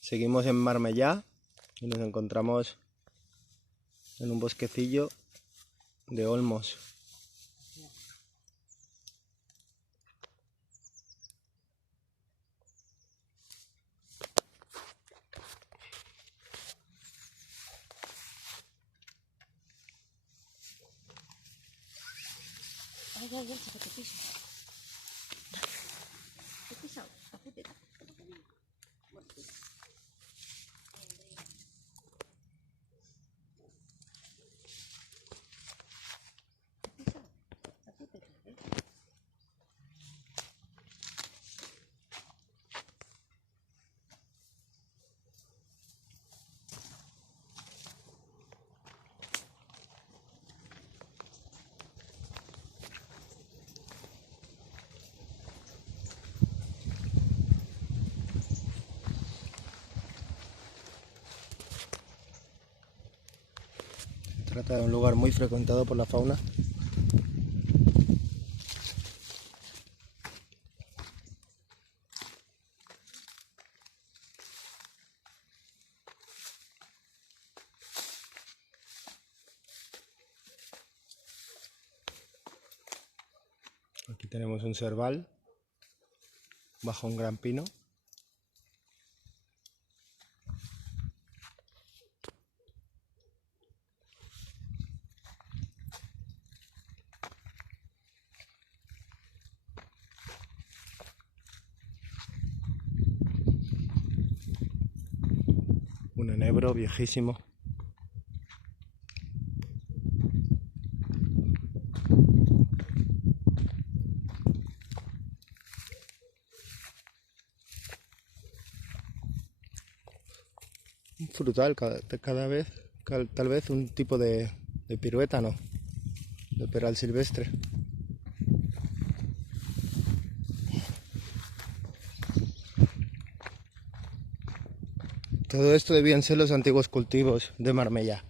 Seguimos en Marbella y nos encontramos en un bosquecillo de olmos. Ay, ay, ay, que te piso. Te pisa, apúrate. Se trata de un lugar muy frecuentado por la fauna. Aquí tenemos un serval bajo un gran pino. Un enebro viejísimo. Un frutal, tal vez un tipo de pirueta, ¿no? De peral silvestre. Todo esto debían ser los antiguos cultivos de Marbella.